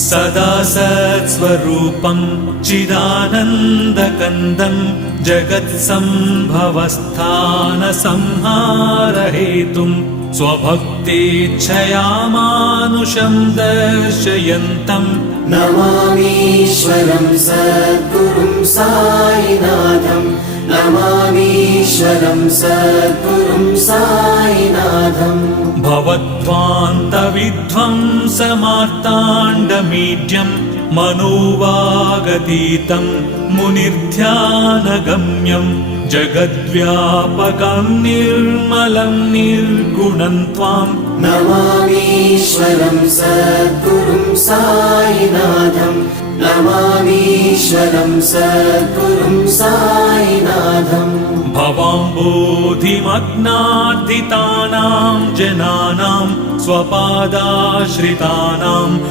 सदा सत्स्वरूपं चिदानन्दकन्दं जगत्सम्भवस्थानसंहारहेतुं स्वभक्तेच्छया मानुषं दर्शयन्तं नमामीश्वरं सद्गुरुं साईनाथं नमामीश्वरं सद्गुरुं साईनाथम् भवद्ध्वान्तविध्वंसमार्ताण्डमीड्यं मनोवागतीतं मुनिर्ध्यानगम्यं जगद्व्यापकं निर्मलं निर्गुणं त्वां नमामीश्वरं सद्गुरुं साईनाथं नमामीश्वरं सद्गुरुं साईनाथम् भवाम्बोधिमग्नार्दितानां जनानां स्वपादाश्रितानां